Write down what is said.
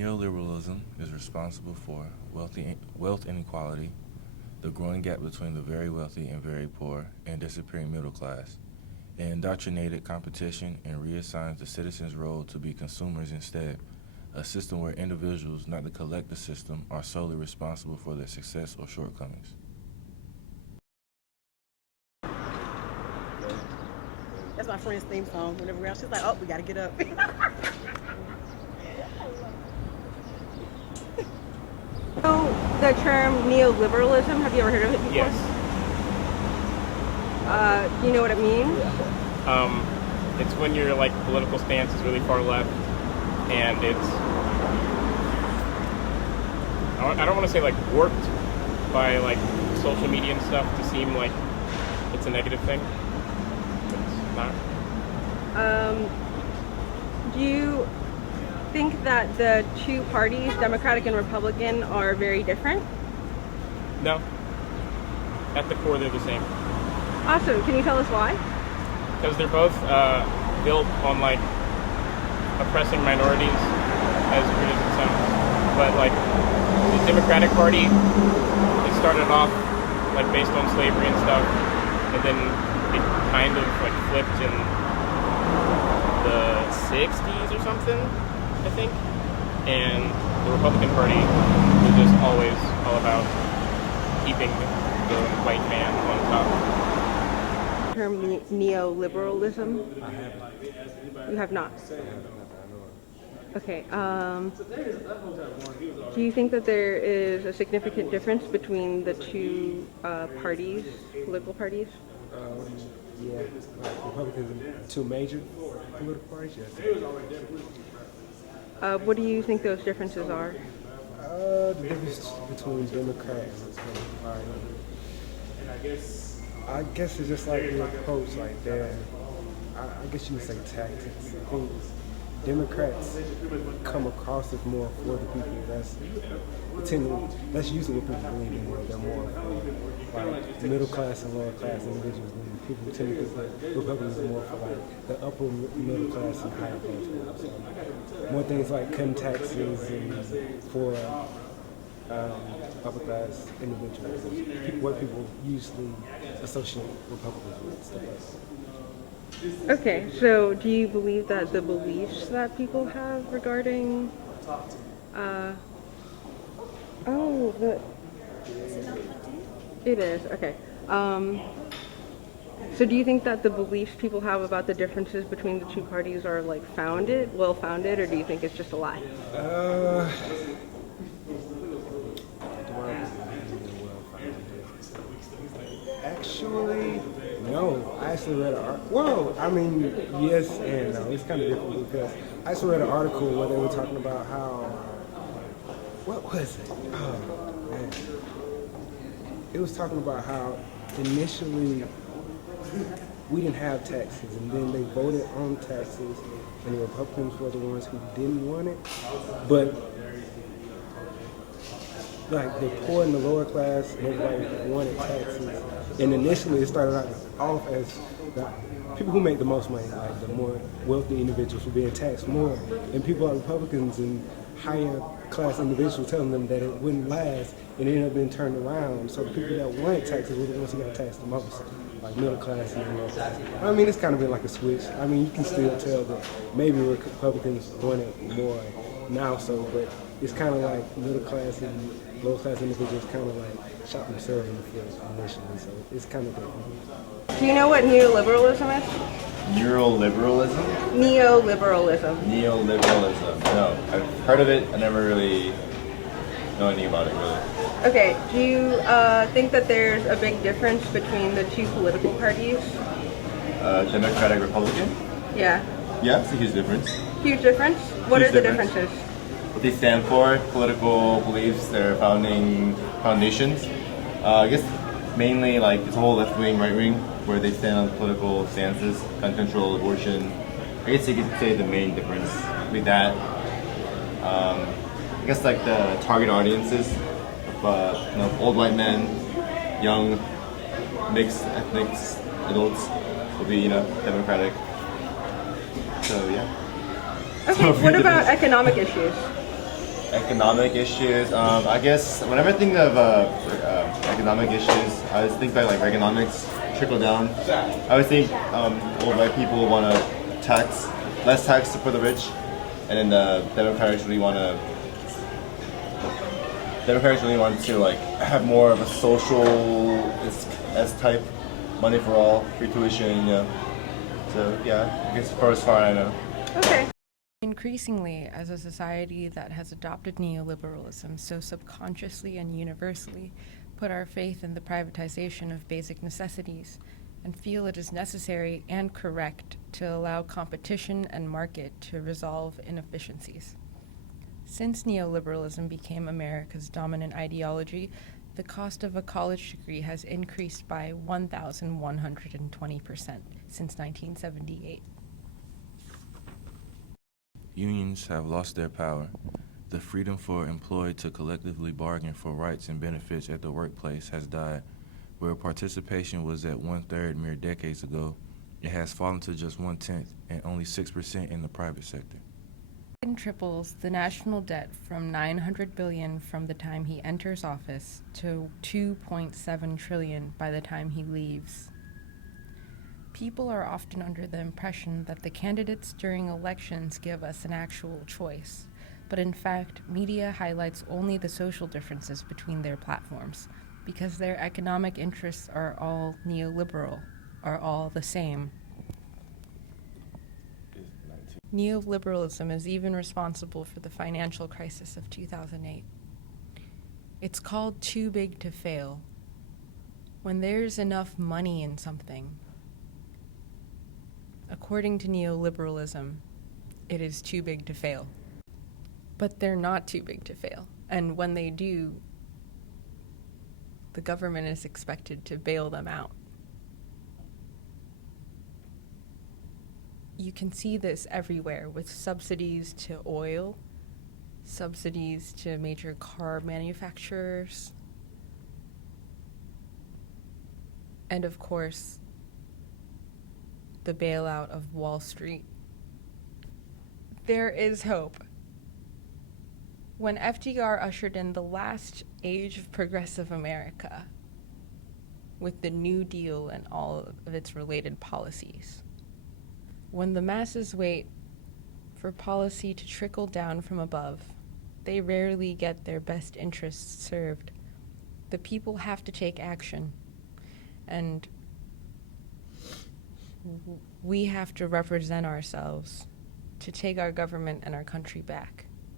Neoliberalism is responsible for wealth inequality, the growing gap between the very wealthy and very poor, and disappearing middle class. It indoctrinated competition and reassigns the citizens' role to be consumers instead, a system where individuals, not the collective system, are solely responsible for their success or shortcomings. That's my friend's theme song. Whenever we're out, she's like, "Oh, we gotta get up." So the term neoliberalism, have you ever heard of it before? Yes. Do you know what it means? It's when your political stance is really far left, and it's I don't want to say warped by social media and stuff to seem like it's a negative thing. It's not. Do you think that the two parties, Democratic and Republican, are very different? No. At the core, they're the same. Awesome. Can you tell us why? Because they're both built on oppressing minorities, as weird as it sounds. But the Democratic Party, it started off based on slavery and stuff, and then it kind of flipped in the 60s or something, I think. And the Republican Party was just always all about keeping the white man on top. Term neoliberalism? You have not. Okay. Do you think that there is a significant difference between the two parties, political parties? Yeah, Republicans are two major political parties. Yes. What do you think those differences are? The difference between Democrat and Republican Party. I guess it's just the approach, I guess you would say tactics. I think Democrats come across as more for the people. That's usually what people believe in. They're more middle class and lower class individuals. And people tend to think that Republicans are more for the upper middle class and higher class people. So more things like cutting taxes and for upper class individuals. What people usually associate Republicans with, stuff like that. Okay, so do you believe that the beliefs that people have regarding, it is, okay. So do you think that the beliefs people have about the differences between the two parties are well-founded, or do you think it's just a lie? Actually, no. I actually read an article. Well, I mean, yes and no. It's kind of different because I actually read an article where they were talking about how. What was it? Oh, man. It was talking about how initially we didn't have taxes, and then they voted on taxes, and the Republicans were the ones who didn't want it. But the poor and the lower class, everybody wanted taxes. And initially it started off as the people who make the most money, the more wealthy individuals were being taxed more. And people like Republicans and higher class individuals telling them that it wouldn't last, and it ended up being turned around. So the people that wanted taxes were the ones who got taxed the most, middle class and lower class. I mean, it's kind of been like a switch. I mean, you can still tell that maybe Republicans want it more now, but it's kind of like middle class and lower class individuals kind of shot themselves in the foot initially, so it's kind of different. Do you know what neoliberalism is? Neoliberalism? Neoliberalism. Neoliberalism. No, I've heard of it. I never really know anything about it, really. Okay, do you think that there's a big difference between the two political parties? Democratic, Republican? Yeah. Yeah, it's a huge difference. Huge difference? What are the differences? What they stand for, political beliefs, their foundations. I guess mainly it's a whole left wing, right wing, where they stand on political stances, gun control, abortion. I guess you could say the main difference with that. I guess the target audiences of old white men, young, mixed ethnics, adults will be Democratic. So yeah. Okay, what about economic issues? Economic issues. I guess whenever I think of economic issues, I always think about like Reaganomics trickle down. I always think old white people want to tax less tax for the rich, and then the Democrats really want to like have more of a social S type, money for all, free tuition, you know. So yeah, I guess for as far I know. Okay. Increasingly, as a society that has adopted neoliberalism so subconsciously and universally, put our faith in the privatization of basic necessities, and feel it is necessary and correct to allow competition and market to resolve inefficiencies. Since neoliberalism became America's dominant ideology, the cost of a college degree has increased by 1,120% since 1978. Unions have lost their power. The freedom for employed to collectively bargain for rights and benefits at the workplace has died. Where participation was at 1/3 mere decades ago, it has fallen to just 1/10 and only 6% in the private sector. Biden triples the national debt from $900 billion from the time he enters office to $2.7 trillion by the time he leaves. People are often under the impression that the candidates during elections give us an actual choice, but in fact, media highlights only the social differences between their platforms, because their economic interests are all neoliberal, are all the same. Neoliberalism is even responsible for the financial crisis of 2008. It's called too big to fail. When there's enough money in something, according to neoliberalism, it is too big to fail. But they're not too big to fail. And when they do, the government is expected to bail them out. You can see this everywhere with subsidies to oil, subsidies to major car manufacturers, and of course, the bailout of Wall Street. There is hope. When FDR ushered in the last age of progressive America with the New Deal and all of its related policies, when the masses wait for policy to trickle down from above, they rarely get their best interests served. The people have to take action, and we have to represent ourselves to take our government and our country back.